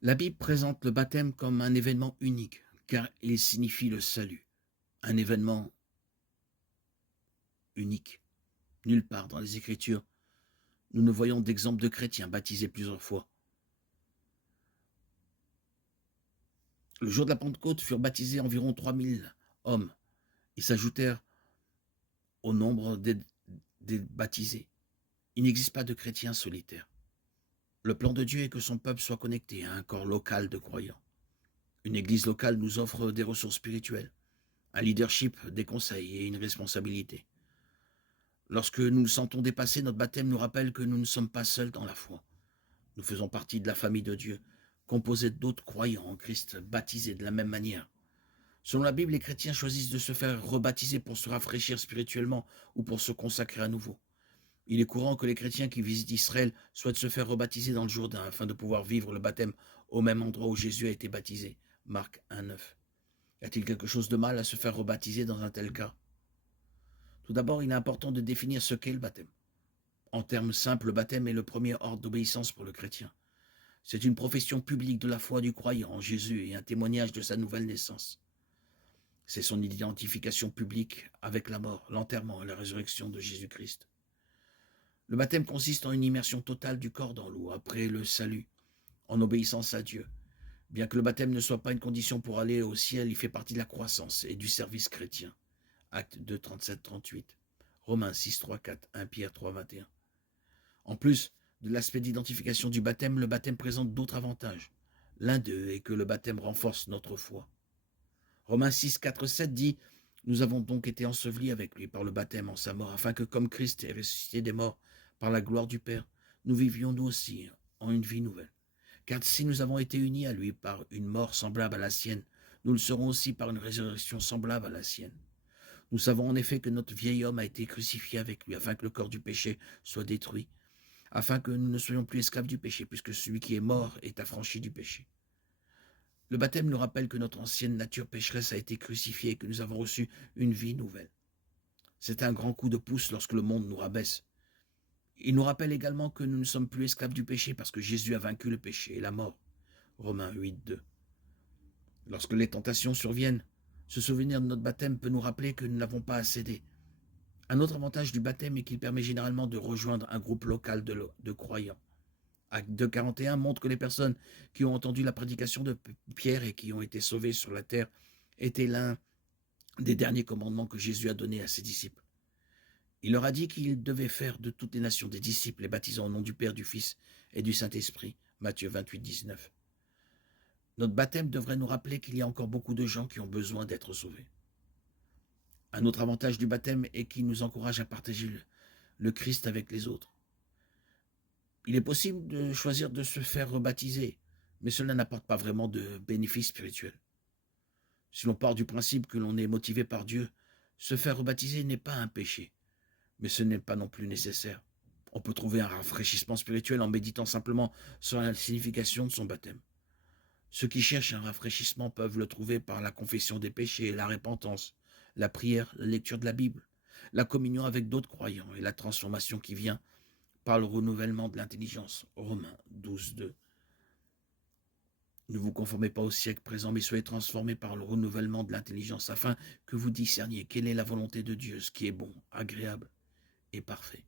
La Bible présente le baptême comme un événement unique, car il signifie le salut. Un événement unique. Nulle part dans les Écritures, nous ne voyons d'exemple de chrétiens baptisés plusieurs fois. Le jour de la Pentecôte furent baptisés environ 3000 hommes. Ils s'ajoutèrent au nombre des baptisés. Il n'existe pas de chrétiens solitaires. Le plan de Dieu est que son peuple soit connecté à un corps local de croyants. Une église locale nous offre des ressources spirituelles, un leadership, des conseils et une responsabilité. Lorsque nous nous sentons dépassés, notre baptême nous rappelle que nous ne sommes pas seuls dans la foi. Nous faisons partie de la famille de Dieu, composée d'autres croyants en Christ, baptisés de la même manière. Selon la Bible, les chrétiens choisissent de se faire rebaptiser pour se rafraîchir spirituellement ou pour se consacrer à nouveau. Il est courant que les chrétiens qui visitent Israël souhaitent se faire rebaptiser dans le Jourdain afin de pouvoir vivre le baptême au même endroit où Jésus a été baptisé. Marc 1,9. Y a-t-il quelque chose de mal à se faire rebaptiser dans un tel cas? Tout d'abord, il est important de définir ce qu'est le baptême. En termes simples, le baptême est le premier ordre d'obéissance pour le chrétien. C'est une profession publique de la foi du croyant en Jésus et un témoignage de sa nouvelle naissance. C'est son identification publique avec la mort, l'enterrement et la résurrection de Jésus-Christ. Le baptême consiste en une immersion totale du corps dans l'eau après le salut, en obéissance à Dieu. Bien que le baptême ne soit pas une condition pour aller au ciel, il fait partie de la croissance et du service chrétien. Actes 2, 37-38, Romains 6, 3, 4, 1 Pierre 3, 21. En plus de l'aspect d'identification du baptême, le baptême présente d'autres avantages. L'un d'eux est que le baptême renforce notre foi. Romains 6, 4, 7 dit « Nous avons donc été ensevelis avec lui par le baptême en sa mort, afin que comme Christ est ressuscité des morts par la gloire du Père, nous vivions nous aussi en une vie nouvelle. Car si nous avons été unis à lui par une mort semblable à la sienne, nous le serons aussi par une résurrection semblable à la sienne. Nous savons en effet que notre vieil homme a été crucifié avec lui, afin que le corps du péché soit détruit, afin que nous ne soyons plus esclaves du péché, puisque celui qui est mort est affranchi du péché. Le baptême nous rappelle que notre ancienne nature pécheresse a été crucifiée et que nous avons reçu une vie nouvelle. C'est un grand coup de pouce lorsque le monde nous rabaisse. Il nous rappelle également que nous ne sommes plus esclaves du péché parce que Jésus a vaincu le péché et la mort. Romains 8, 2. Lorsque les tentations surviennent, se souvenir de notre baptême peut nous rappeler que nous n'avons pas à céder. Un autre avantage du baptême est qu'il permet généralement de rejoindre un groupe local de croyants. Acte 2, 41 montre que les personnes qui ont entendu la prédication de Pierre et qui ont été sauvées sur la terre étaient l'un des derniers commandements que Jésus a donnés à ses disciples. Il leur a dit qu'ils devaient faire de toutes les nations des disciples, les baptisant au nom du Père, du Fils et du Saint-Esprit. Matthieu 28, 19. Notre baptême devrait nous rappeler qu'il y a encore beaucoup de gens qui ont besoin d'être sauvés. Un autre avantage du baptême est qu'il nous encourage à partager le Christ avec les autres. Il est possible de choisir de se faire rebaptiser, mais cela n'apporte pas vraiment de bénéfice spirituel. Si l'on part du principe que l'on est motivé par Dieu, se faire rebaptiser n'est pas un péché, mais ce n'est pas non plus nécessaire. On peut trouver un rafraîchissement spirituel en méditant simplement sur la signification de son baptême. Ceux qui cherchent un rafraîchissement peuvent le trouver par la confession des péchés, la repentance, la prière, la lecture de la Bible, la communion avec d'autres croyants et la transformation qui vient par le renouvellement de l'intelligence. Romains 12, 2. Ne vous conformez pas au siècle présent, mais soyez transformés par le renouvellement de l'intelligence, afin que vous discerniez quelle est la volonté de Dieu, ce qui est bon, agréable et parfait.